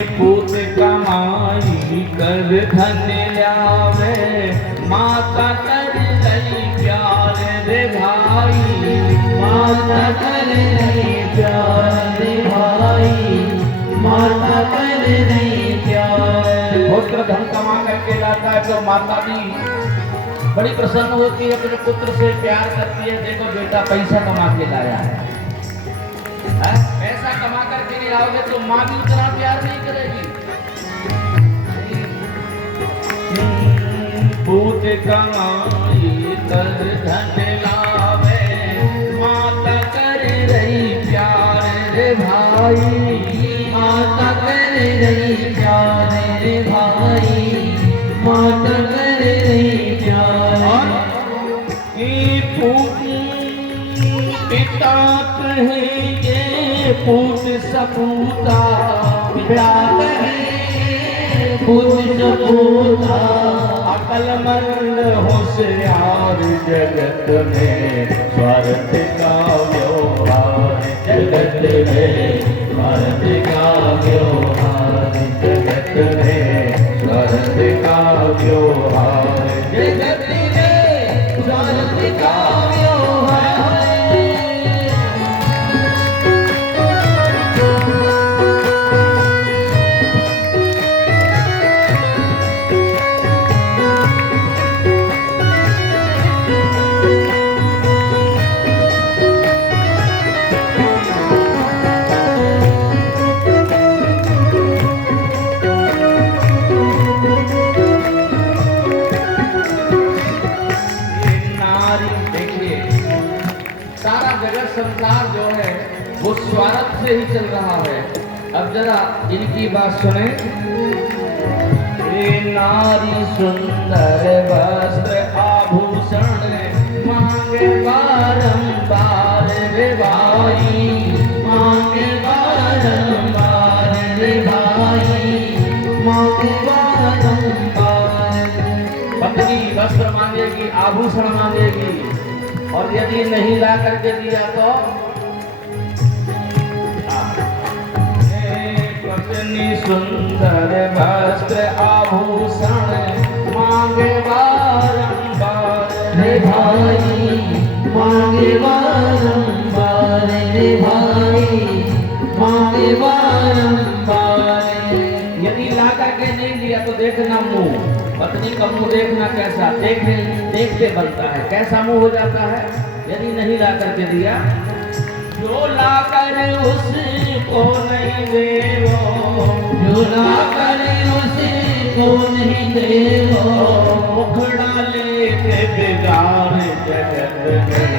पूत कमाई कर धन लावे, माता कर लई प्यार रे भाई, माता कर रही प्यार रे भाई, माता कर रही प्यार। पुत्र धन कमा करके लाता है तो माता भी बड़ी प्रसन्न होती है, अपने पुत्र से प्यार करती है। देखो बेटा पैसा कमा के लाया है, पैसा कमा करके नहीं लाओगे तो माँ भी उतना प्यार नहीं करेगी। पूत कमाई कर धन लावे, माता कर रही प्यार रे भाई, माता कर रही प्यार रे भाई, माता कर रही प्यार। पिता कहेंगे पूत सपूता, पिता कहे पूत सपूता, अकलमंद होशियार जगत में स्वार्थ का व्यवहार, जगत में स्वार्थ का व्यवहार, जगत में स्वार्थ का व्यवहार, जगत में स्वार्थ का व्यवहार। सारा जगत संसार जो है वो स्वार्थ से ही चल रहा है। अब जरा इनकी बात सुने। नारी सुंदर वस्त्र आभूषण मांगे बारंबार रे भाई, मांगे बारंबार रे भाई, मांगे बारंबार। पत्नी वस्त्र मांगेगी, आभूषण मांगेगी, और यदि नहीं ला करके दिया तो पत्नी सुंदर वस्त्र आभूषण मांगे बारंबार रे भाई, मांगे बारंबार रे भाई, मांगे बारंबार। यदि ला करके नहीं लिया तो देखना मुंह, पत्नी का मुंह देखना कैसा, देखते बनता है, कैसा मुंह हो जाता है यदि नहीं ला करके दिया। जो ला कर उसको नहीं दे वो, जो ला कर उसको नहीं दे वो, मुखड़ा लेके बिगाड़ जगत में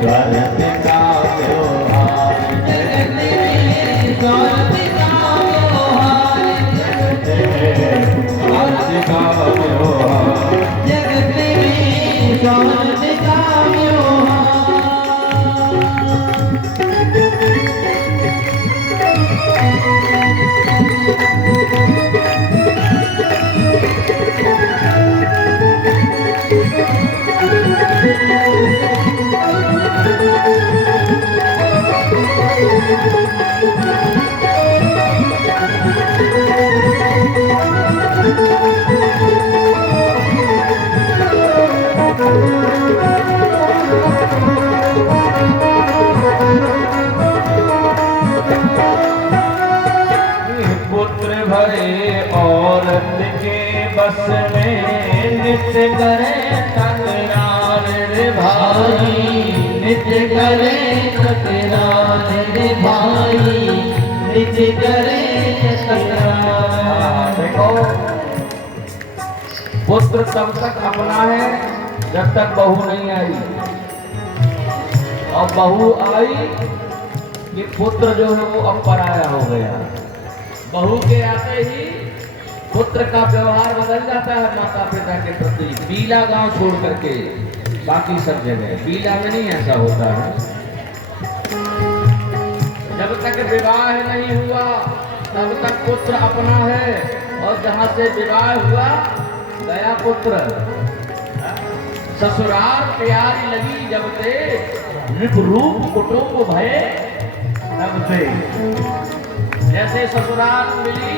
स्वार्थ का व्यवहार, जगत में स्वार्थ का व्यवहार, स्वार्थ का व्यवहार। जगत में स्वार्थ का व्यवहार। पुत्र भरे औरत के बस में नित्य करे तकरार रे भाई, नित्य करे तकरार रे भाई, नित्य करे तकरार। देखो पुत्र तब तक अपना है जब तक बहू नहीं आई, और बहू आई कि पुत्र जो है वो अब पराया हो गया। बहू के आते ही पुत्र का व्यवहार बदल जाता है माता पिता के प्रति। बीला गांव छोड़ करके बाकी सब जगह, बीला में नहीं ऐसा होता है। जब तक विवाह नहीं हुआ तब तक पुत्र अपना है, और जहां से विवाह हुआ गया पुत्र। ससुराल प्यारी लगी जब से, रूप कुटुंब भय तब से। जैसे ससुराल मिली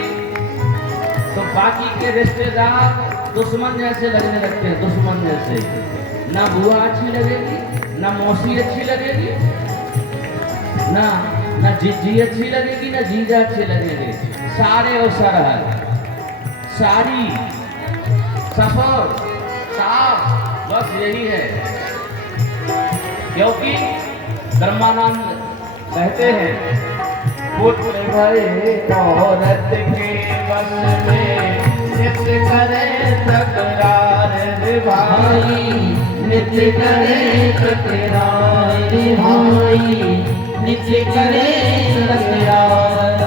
तो बाकी के रिश्तेदार दुश्मन जैसे लगने लगते हैं, दुश्मन जैसे। ना बुआ अच्छी लगेगी, ना मौसी अच्छी लगेगी, ना जीजी अच्छी लगेगी, ना जीजा अच्छे लगेंगे। सारे और सरहद, सारी, सफर, साफ, बस यही है। क्योंकि ब्रह्मानंद कहते हैं पुत्र भरे औरत के बस में नित्य करे तकरार भाई, नित्य करे तकरार भाई, नित्य करे तकरार।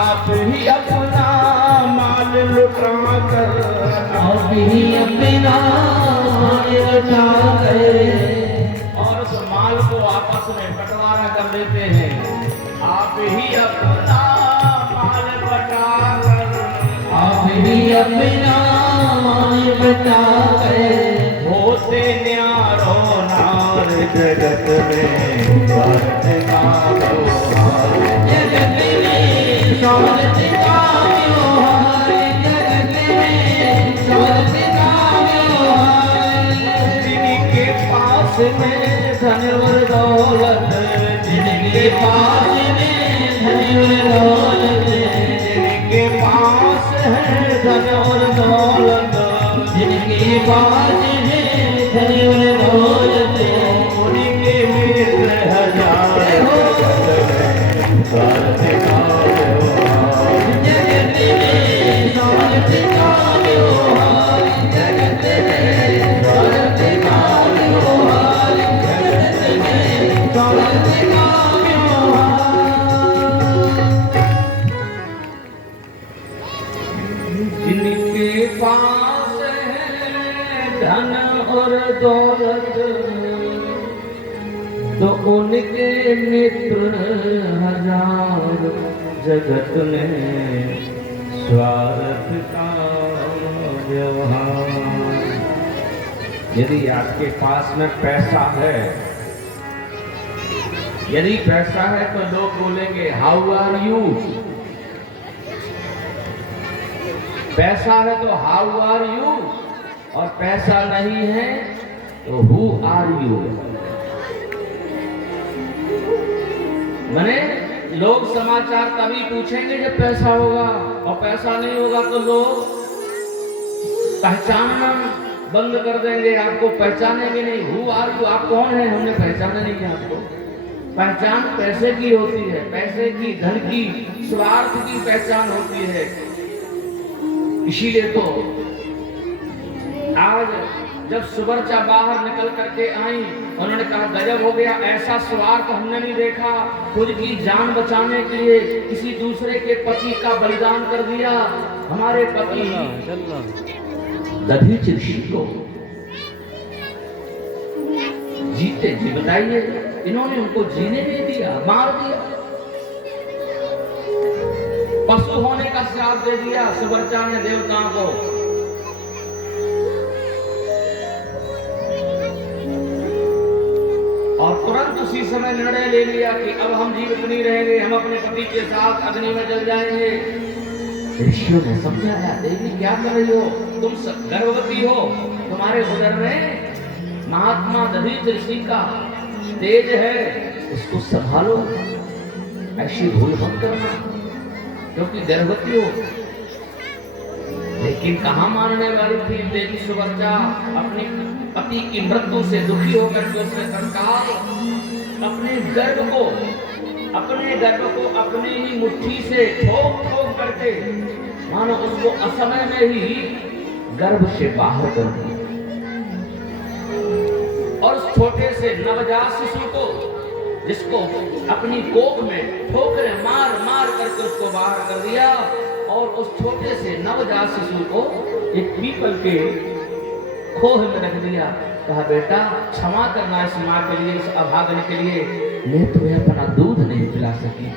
आप ही अपना माल लुटा कर, आप ही अपना माल लुटा कर, और उस माल को आपस में बंटवारा कर देते हैं। आप ही अपना माल बटा कर, आप ही अपना माल बटा कर, होते न्यारो नार जगत में स्वार्थ का व्यवहार। जगत में स्वार्थ का व्यवहार, जगत में स्वार्थ का व्यवहार। जिनके पास में धन और दौलत, जिनके पास में धन और दौलत, जिनके पास है धन और दौलत, जिनके पास है धन और दौलत, उनके मित्र हजार स्वार्थ का व्यवहार। जगत में स्वार्थ का व्यवहार, जगत में स्वार्थ का व्यवहार, जगत में स्वार्थ का व्यवहार। जिनके पास है धन और दौलत, तो उनके मित्र हजार जगत में स्वार्थ का व्यवहार। यदि आपके पास में पैसा है, यदि पैसा है तो लोग बोलेंगे हाउ आर यू। पैसा है तो हाउ आर यू, और पैसा नहीं है तो हु आर यू। माने लोग समाचार तभी पूछेंगे जब पैसा होगा, और पैसा नहीं होगा तो लोग पहचानना बंद कर देंगे, आपको पहचानेंगे नहीं। हु आर यू, आप कौन है, हमने पहचाना नहीं है आपको। पहचान पैसे की होती है, पैसे की, धन की, स्वार्थ की पहचान होती है। इसीलिए तो आज जब सुबर्चा बाहर निकल करके आई, उन्होंने कहा गजब हो गया, ऐसा स्वार्थ हमने नहीं देखा। खुद की जान बचाने के लिए किसी दूसरे के पति का बलिदान कर दिया। हमारे पति दधीचि ऋषि को जीते जी, बताइए, इन्होंने उनको जीने नहीं दिया, मार दिया। पशु होने का श्राप दे दिया सुबर्चा ने देवताओं को। और तुरंत उसी समय निर्णय ले लिया कि अब हम जीवित नहीं रहेंगे, हम अपने पति के साथ अग्नि में जल जाएंगे। ऋषियों ने समझाया, देवी क्या कर रही हो, तुम गर्भवती हो, तुम्हारे उदर में महात्मा दधीचि ऋषि का तेज है, उसको संभालो, ऐसी भूल मत करना, क्योंकि गर्भवती हो। लेकिन कहाँ मानने वाली थी देवी सुबर्चा। अपने पति की मृत्यु से दुखी होकर के उसने तत्काल अपने गर्भ को अपने ही मुट्ठी से ठोक ठोक करके मानो उसको असमय में ही गर्भ से बाहर कर दिया। और उस छोटे से नवजात शिशु को, जिसको अपनी कोख में ठोकरें मार मार करके उसको बाहर कर दिया, और उस छोटे से नवजात शिशु को एक पीपल के खोह में रख दिया। कहा बेटा क्षमा करना इस माँ के लिए, इस अभागन के लिए, मैं तुम्हें अपना दूध नहीं पिला सकी,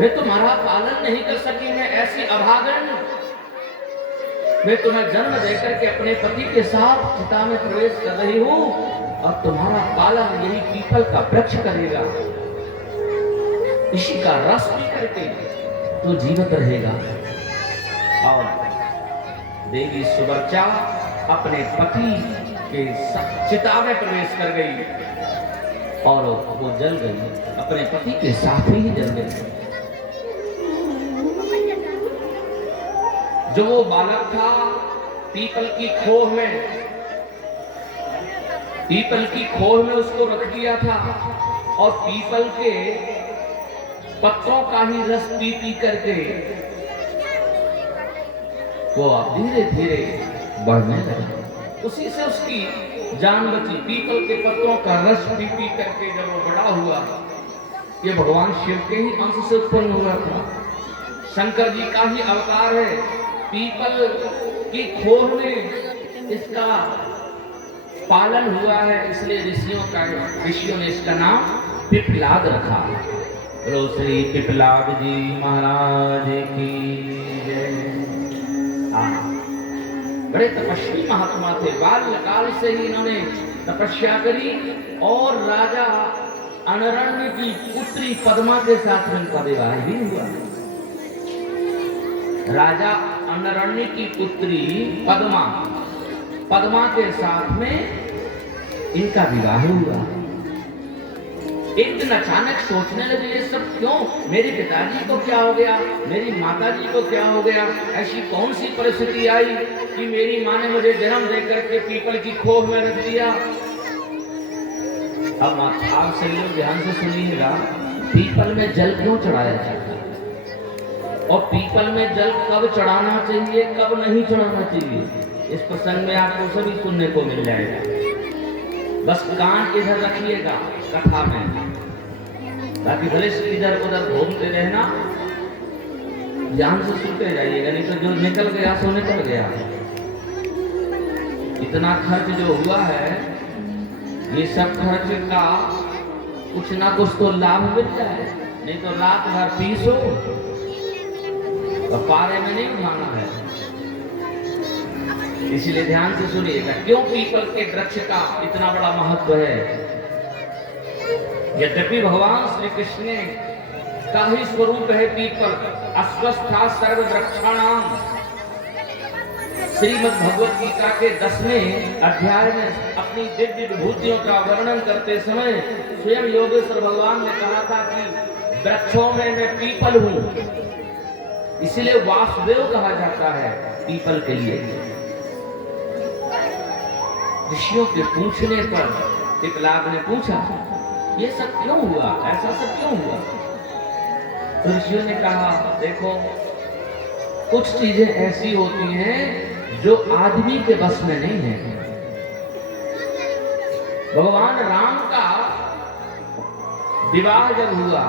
मैं तुम्हारा पालन नहीं कर सकी, मैं ऐसी अभागन, मैं तुम्हें जन्म देकर के अपने पति के साथ चिता में प्रवेश कर रही हूँ, और तुम्हारा पालन यही पीपल का वृक्ष करेगा। इसी का रस पी करके तो जीवित रहेगा। और देवी सुवर्चा अपने पति के चिता में प्रवेश कर गई और वो जल गई, अपने पति के साथ ही जल गई। जो वो बालक था पीपल की खोह में उसको रख दिया था और पीपल के पत्तों का ही रस पी पी करके वो अब धीरे धीरे बढ़ने लगा। उसी से उसकी जान बची। पीपल के पत्तों का रस पी पी करके जब वो बड़ा हुआ, ये भगवान शिव के ही अंश से उत्पन्न हुआ था, शंकर जी का ही अवतार है। पीपल की खोह में इसका पालन हुआ है, इसलिए ऋषियों ने इसका नाम पिपलाद रखा। बोलो श्री पिपलाद जी महाराज की जय। बड़े तपस्वी महात्मा थे, बाल्यकाल से ही इन्होंने तपस्या करी और राजा अनरण्य की पुत्री पद्मा के साथ इनका विवाह भी हुआ। राजा अनरण्य की पुत्री पद्मा के साथ में इनका विवाह हुआ। एक दिन अचानक सोचने लगे, ये सब क्यों? मेरे पिताजी को क्या हो गया, मेरी माताजी को क्या हो गया? ऐसी कौन सी परिस्थिति आई कि मेरी माँ ने मुझे जन्म देकर के पीपल की खोह में रख दिया? अब आप सभी लोग ध्यान से सुनिएगा, पीपल में जल क्यों चढ़ाया जाता है और पीपल में जल कब चढ़ाना चाहिए, कब नहीं चढ़ाना चाहिए, इस प्रसंग में आपको सभी सुनने को मिल जाएगा। बस कान इधर रखिएगा कथा में, ताकि भले से इधर उधर घूमते रहना, ध्यान से सुनते जाइएगा, नहीं तो जो निकल गया सो निकल गया। इतना खर्च जो हुआ है, ये सब खर्च का कुछ ना कुछ तो लाभ मिल जाए, नहीं तो रात भर पीसो और पारे में नहीं उठाना है। इसलिए ध्यान से सुनिएगा, क्यों पीपल के वृक्ष का इतना बड़ा महत्व है। यद्यपि भगवान श्री कृष्ण का ही स्वरूप है पीपल, अस्वस्था सर्व वृक्षाणाम, श्रीमद् भगवत गीता के 10वें अध्याय में अपनी दिव्य विभूतियों का वर्णन करते समय स्वयं योगेश्वर भगवान ने कहा था कि वृक्षों में मैं पीपल हूं, इसलिए वासुदेव कहा जाता है पीपल के लिए। ऋषियों के पूछने पर पिपलाद ने पूछा, ये सब क्यों हुआ, ऐसा सब क्यों हुआ? तो ऋषियों ने कहा, देखो कुछ चीजें ऐसी होती हैं जो आदमी के बस में नहीं है। भगवान राम का विवाह जब हुआ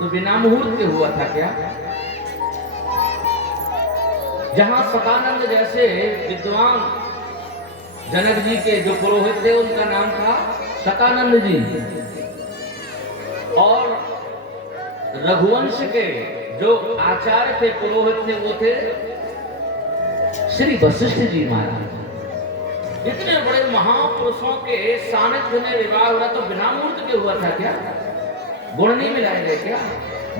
तो बिना मुहूर्त के हुआ था क्या? जहां सतानंद जैसे विद्वान जनक जी के जो पुरोहित थे उनका नाम था सतानंद जी, और रघुवंश के जो आचार्य थे पुरोहित थे वो थे श्री वशिष्ठ जी महाराज। इतने बड़े महापुरुषों के सानिध्य में विवाह हुआ तो बिना मुहूर्त के हुआ था क्या? गुण नहीं मिलाए गए क्या?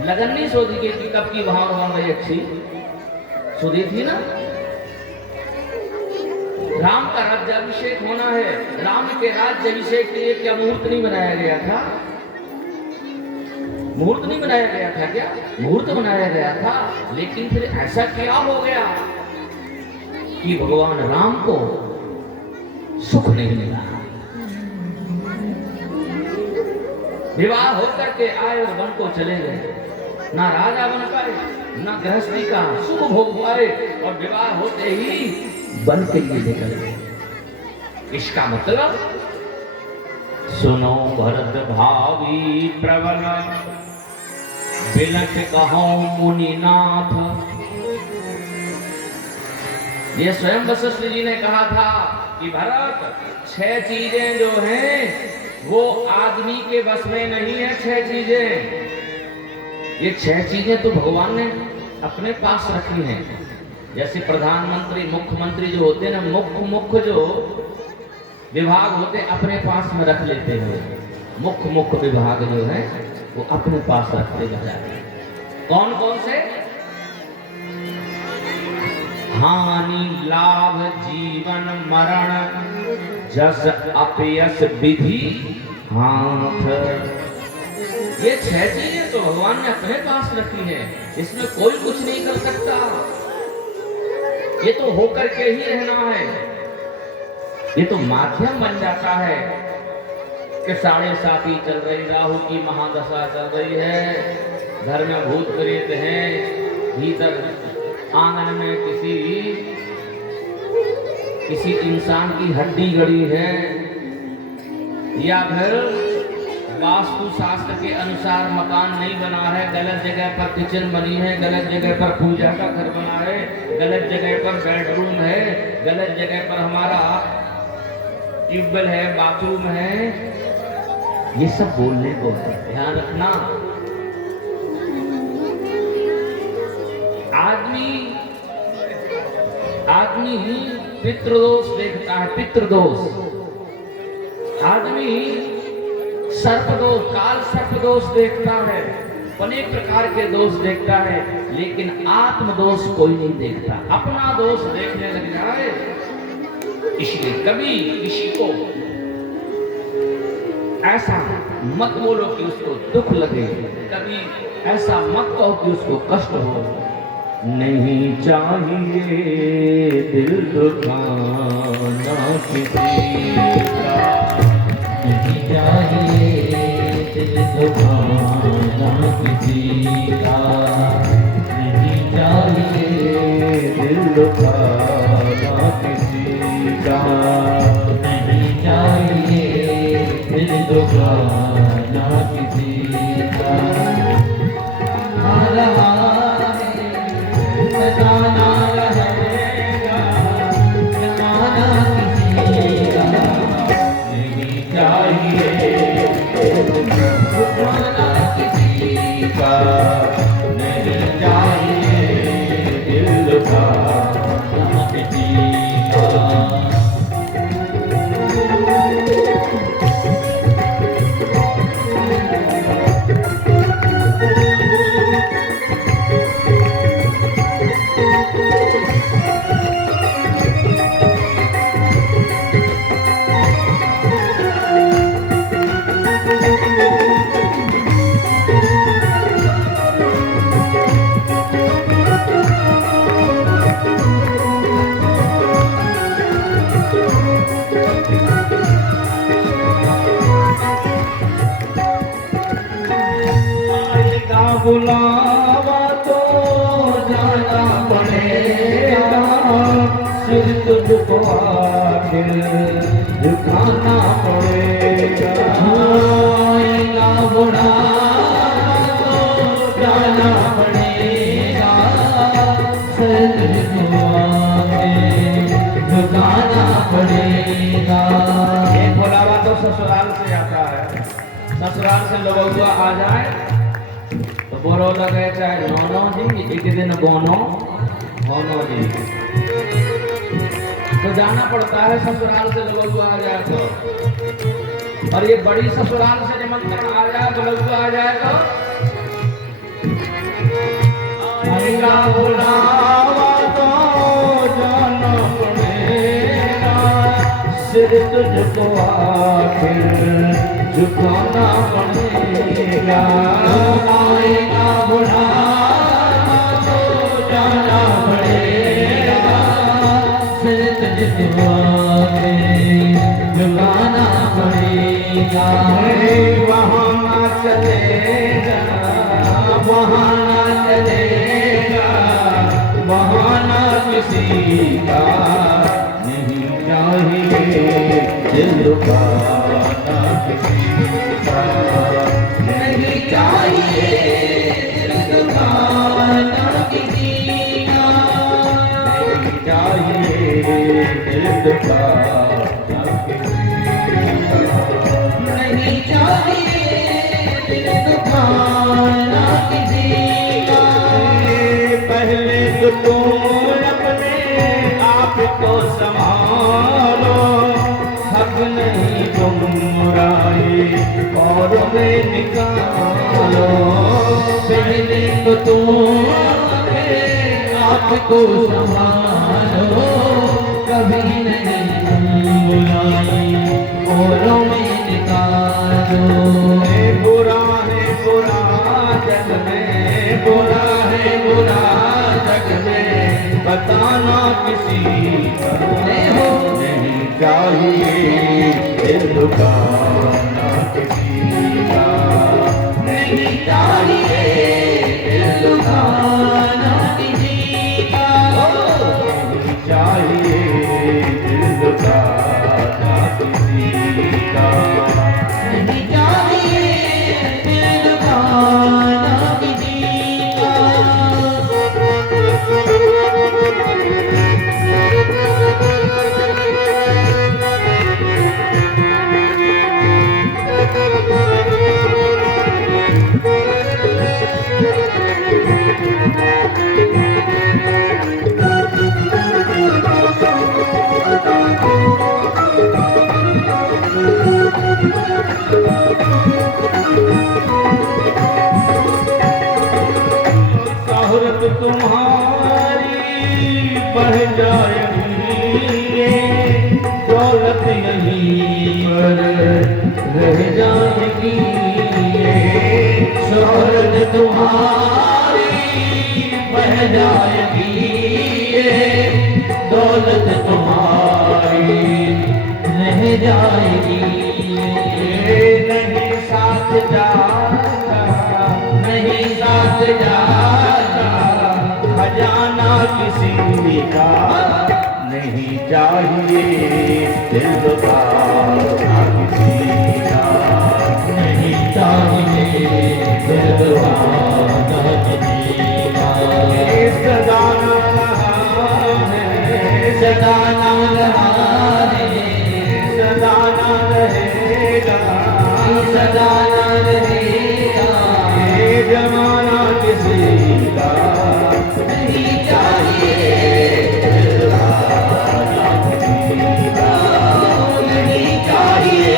लगन नहीं सोधी गई कि कब की वहां बन रही अच्छी सोधी थी ना। राम का राज्याभिषेक होना है, राम के राज्याभिषेक के लिए क्या मुहूर्त नहीं बनाया गया था? मुहूर्त नहीं बनाया गया था क्या? मुहूर्त बनाया गया था, लेकिन फिर ऐसा क्या हो गया कि भगवान राम को सुख नहीं मिला। विवाह होकर के आए और वन को चले गए, ना राजा बन पाए ना गृहस्थी का सुख भोग पाए, और विवाह होते ही वन के लिए निकल गए। इसका मतलब सुनो भरत भावी प्रबल बिलख कहो मुनिनाथ। ये स्वयं वशिष्ठ जी ने कहा था कि भरत 6 चीजें जो हैं वो आदमी के बस में नहीं है। 6 चीजें, ये 6 चीजें तो भगवान ने अपने पास रखी हैं। जैसे प्रधानमंत्री मुख्यमंत्री जो होते हैं ना, मुख्य जो विभाग होते अपने पास में रख लेते हैं। मुख्य विभाग जो है वो अपने पास रखते जाते। कौन कौन से? हानि लाभ जीवन मरण जस अपयस विधि हाथ। ये 6 चीजें तो भगवान ने अपने पास रखी है, इसमें कोई कुछ नहीं कर सकता। ये तो होकर के ही रहना है। ये तो माध्यम बन जाता है कि 7.5 चल रही, राहु की महादशा चल रही है, घर में भूत प्रेत हैं, भीतर आंगन में किसी इंसान की हड्डी गड़ी है, या फिर वास्तु शास्त्र के अनुसार मकान नहीं बना है, गलत जगह पर किचन बनी है, गलत जगह पर पूजा का घर बना है, गलत जगह पर बेडरूम है, गलत जगह पर हमारा ट्यूबवेल है, बाथरूम है। ये सब बोलने को है, ध्यान रखना। आदमी ही पितृदोष देखता है, पितृदोष। आदमी सर्पदोष, काल सर्पदोष देखता है, अनेक प्रकार के दोष देखता है, लेकिन आत्मदोष कोई नहीं देखता। अपना दोष देखने लग जाए, इसलिए कभी किसी को ऐसा मत बोलो कि उसको दुख लगे, कभी ऐसा मत कहो कि उसको कष्ट हो। नहीं चाहिए दिल दुखाना किसी का, नहीं चाहिए दिल दुखाना किसी का, नहीं चाहिए दिल दुखाना किसी का, नहीं चाहिए दिल दुखाना किसी का। जाना रहेगा, जमाना किसी का नहीं चाहिए, जमाना किसी का नहीं चाहिए, दिल का किसी का। बुलावा तो जाना पड़ेगा, सिर तुझको आखिर झुकाना पड़ेगा। आएगा बुलावा तो जाना पड़ेगा, सिर तुझको आखिर झुकाना पड़ेगा। एक बुलावा तो ससुराल से आता है, ससुराल से लोग आ जाए बोलो लगे चाहे नौनो जी, एक दिन गोनो होनो जी, तो जाना पड़ता है ससुराल से लोग आ जाए तो। और ये बड़ी ससुराल से निमंत्रण आ जाए तो लोग आ जाए तो आएगा बुलावा तो जाना पड़ेगा, सिर तुझको आखिर झुकाना पड़ेगा। आएगा बुलावा तो जाना पड़ेगा, सिर तुझको आखिर झुकाना पड़ेगा। वहाँ ना चलेगा, वहाँ ना चलेगा, वहाँ ना किसी का नहीं चाहिए, दिल दुखाना किसी का नहीं चाहिए, दिल दुखाना किसी का नहीं चाहिए, दिल दुखाना किसी का नहीं चाहिए, दिल दुखाना किसी का। पहले तो तुम अपने आप को संभालो, हक नहीं तुम मुराई और में निकालो। तुम आपको संभालो, कभी नहीं तुम बुलाई औरों में निकालो। बुरा जग में, बुरा है बुरा जग में, बताना किसी को नहीं चाहिए, दिल दुखाना किसी का नहीं चाहिए, दिल दुखाना किसी का नहीं चाहिए, दिल दुखाना किसी का नहीं चाहिए, दिल दुखाना किसी का। शोहरत तुम्हारी बढ़ जाएगी, दौलत यहीं पर रह जाएगी। शोहरत तुम्हारी बढ़ जाएगी, दौलत तुम्हारी रह जाएगी। नहीं साथ जाता, नहीं साथ जाता, खजाना किसी का नहीं चाहिए, दिल दुखाना किसी का नहीं चाहिए, दिल दुखाना किसी का। सदा नाम है, सदा नाम रहा है, सदा ना रहेगा, सदा नाम रहेगा। ये जमाना किसी का नहीं चाहिए, किसी का नहीं चाहिए,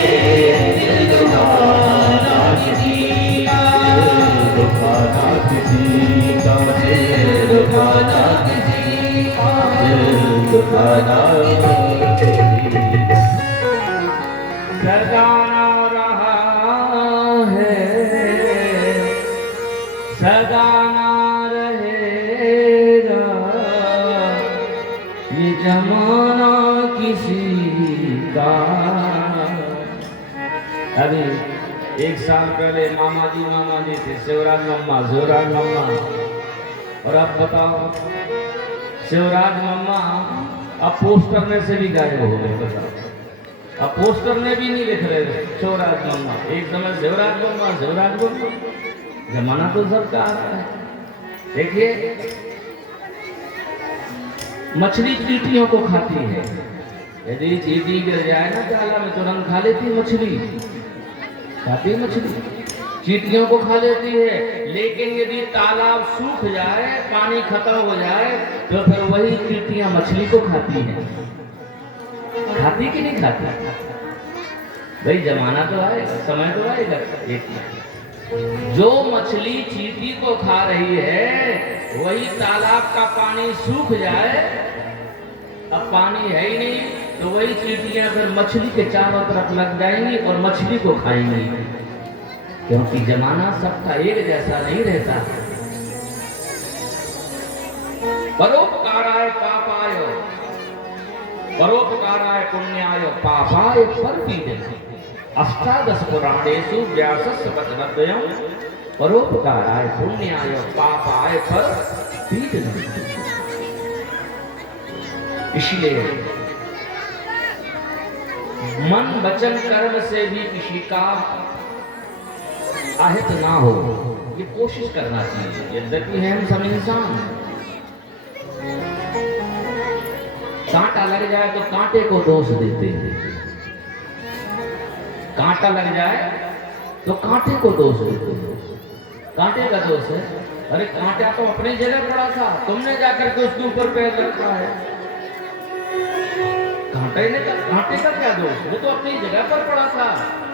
दिल दुखाना किसी का। दुखाना किसी का, दिल दुखाना किसी का। दुखाना सदा ना रहा है, सदा ना रहेगा, ये जमाना किसी का। अभी 1 साल पहले मामा जी थे, शिवराज मम्मा और अब बताओ शिवराज मम्मा अब पोस्टर में से भी गायब हो गए। बताओ अब पोस्टर में भी नहीं लिख रहे शिवराज मम्मा। एक समय शिवराज मम्मा जमाना तो सबका आ रहा है। देखिए मछली चींटियों को खाती है, यदि चींटी गिर जाए ना ताला में तुरंत खा लेती है मछली, खाती है मछली, चींटियों को खा लेती है। लेकिन यदि तालाब सूख जाए, पानी खत्म हो जाए, तो फिर वही चींटियां मछली को खाती हैं। खाती कि नहीं खाती? भाई जमाना तो आएगा, समय तो आएगा। एक जो मछली चींटी को खा रही है, वही तालाब का पानी सूख जाए, अब पानी है ही नहीं, तो वही चींटियां फिर मछली के चारों तरफ लग जाएंगी और मछली को खाएंगी। क्योंकि जमाना सबका एक जैसा नहीं रहता। परोपकाराय पापाय, परोपकाराय पुण्याय पापाय परपीडने। 18 पुराणेषु व्यासस्य वचनद्वयम् परोपकाराय पुण्याय पापाय परपीडने। इसलिए मन वचन कर्म से भी किसी का आहित ना हो, ये कोशिश करना चाहिए। यद्यपि हम सब इंसान, कांटा लग जाए तो कांटे को दोष देते हैं, कांटा लग जाए तो कांटे को दोष देते हैं। कांटे का दोष है, अरे कांटा तो अपनी जगह पड़ा था, तुमने जाकर के उसके ऊपर पैर रखा है। कांटे का क्या दोष, वो तो अपनी जगह पर पड़ा था,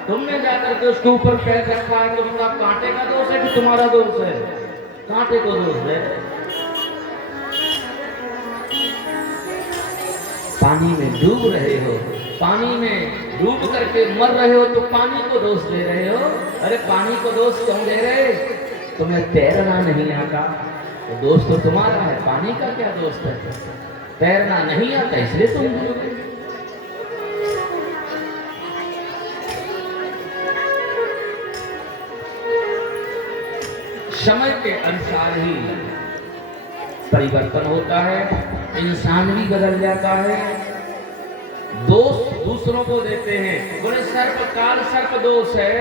तुमने जाकर के उसके ऊपर पैर रखा है। तुम्हारा कांटे का दोष है कि तुम्हारा दोष है? कांटे को दोष दे। पानी में डूब रहे हो, पानी में डूब करके मर रहे हो तो पानी को दोष दे रहे हो। अरे पानी को दोष क्यों दे रहे? तुम्हें तैरना नहीं आता तो दोष तो तुम्हारा है, पानी का क्या दोस्त है? तैरना नहीं आता इसलिए तुम डूबे। समय के अनुसार ही परिवर्तन होता है, इंसान भी बदल जाता है। दोष दूसरों को देते हैं, बोले सर्प काल सर्प दोष है,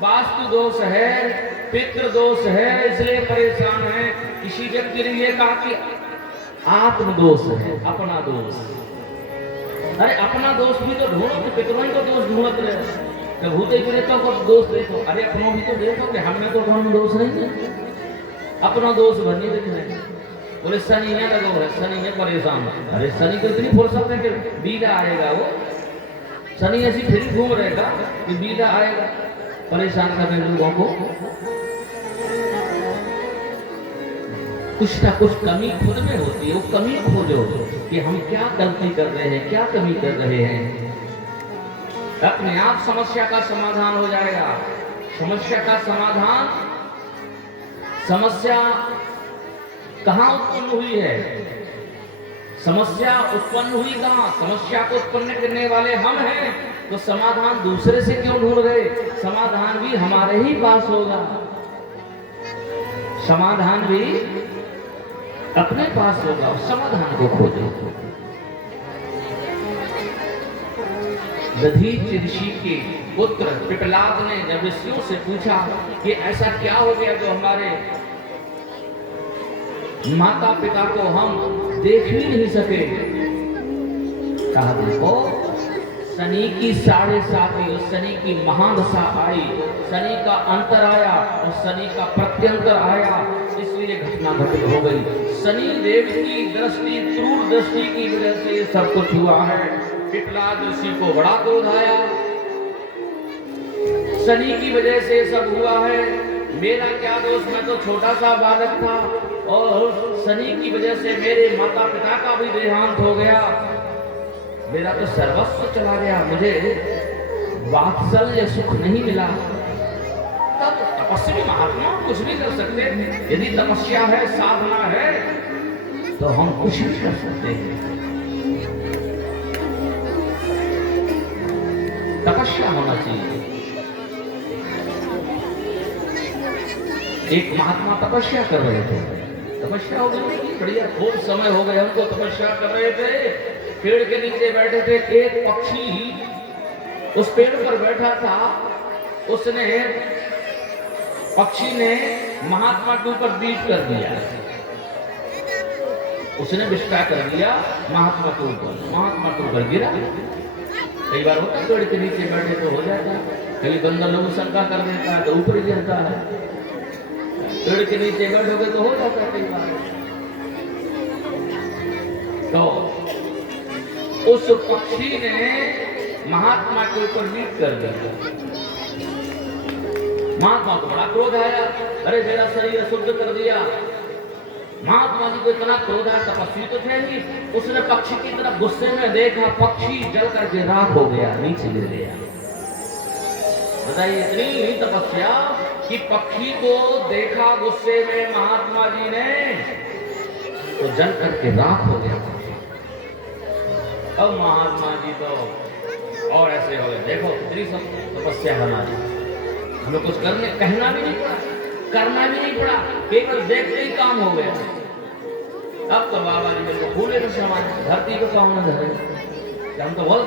वास्तु दोष है, पितृ दोष है, इसलिए परेशान है। किसी व्यक्ति ने ये कहा कि आत्मदोष है, अपना दोष। अरे अपना दोष भी तो ढूंढो, तो पितरों को दोष ढूंढते रहे, तो भूते प्रेतों को दोष देखो। अरे अपनों भी तो देखो कि हमें तो कौन दोष नहीं है, अपना दोष भरनी देख रहे। बोले शनि है लगो है, शनि है परेशान। अरे शनि को इतनी फुर्सत है कि बीला आएगा, वो शनि ऐसी फिर घूम रहेगा कि बीला आएगा परेशान करने लोगों को। कुछ ना कुछ कमी खुद में होती है, वो कमी खोजो कि हम क्या गलती कर रहे हैं, क्या कमी कर रहे हैं। अपने आप समस्या का समाधान हो जाएगा। समस्या का समाधान, समस्या कहाँ उत्पन्न हुई है? समस्या उत्पन्न हुई कहाँ? समस्या को उत्पन्न करने वाले हम हैं, तो समाधान दूसरे से क्यों ढूंढ रहे? समाधान भी हमारे ही पास होगा, समाधान भी अपने पास होगा। समाधान को खोजो। दधीचि ऋषि के पुत्र पिपलाद ने जब ऋषियों से पूछा कि ऐसा क्या हो गया जो हमारे माता पिता को हम देख ही नहीं सके। कहा देखो, शनि की 7.5 शनि की महादशा आई, शनि का अंतर आया और शनि का प्रत्यंतर आया, इसलिए घटना घटित हो गई। शनि देव की दृष्टि, क्रूर दृष्टि की वजह से ये सब कुछ हुआ है। पिपलाद ऋषि को बड़ा क्रोध आया, शनि की वजह से सब हुआ है, मेरा क्या दोष, मैं तो छोटा सा बालक था और शनि की वजह से मेरे माता पिता का भी देहांत हो गया, मेरा तो सर्वस्व चला गया, मुझे वात्सल्य सुख नहीं मिला। तब तपस्वी महात्मा कुछ भी कर सकते, यदि तपस्या है, साधना है, तो हम कुछ भी कर सकते हैं। तपस्या होना चाहिए। एक महात्मा तपस्या कर रहे थे, तपस्या हो गई बढ़िया, खूब समय हो गए हमको, तपस्या कर रहे थे, पेड़ के नीचे बैठे थे। एक पक्षी उस पेड़ पर बैठा था, उसने पक्षी ने महात्मा के ऊपर दीप कर दिया, उसने विष्टा कर दिया महात्मा के ऊपर, महात्मा के ऊपर गिरा। कई बार होता है पेड़ के नीचे बैठे तो हो जाता है, कभी बंदर लोग शंका कर देता है तो ऊपर गिरता है, पेड़ के नीचे बैठोगे तो हो जाता है कई बार। तो उस पक्षी ने महात्मा के ऊपर लीप कर दिया। महात्मा को बड़ा क्रोध आया, अरे मेरा शरीर शुद्ध कर दिया। महात्मा जी को इतना क्रोध आया, तपस्वी तो थे नहीं, उसने पक्षी की तरफ गुस्से में देखा, पक्षी जल करके राख हो गया, नीचे गिर गया। बताइए, इतनी तपस्या कि पक्षी को देखा गुस्से में महात्मा जी ने, तो जल करके राख हो गया। अब महात्मा जी तो और ऐसे हो गए, देखो कितनी तपस्या हमारी, हमें कुछ करने कहना भी नहीं पड़ा, करना भी नहीं पड़ा, केवल देखते ही काम हो गया। अब तो बाबा जी मेरे को फूले में समान धरती को काम न धरे, हम तो बहुत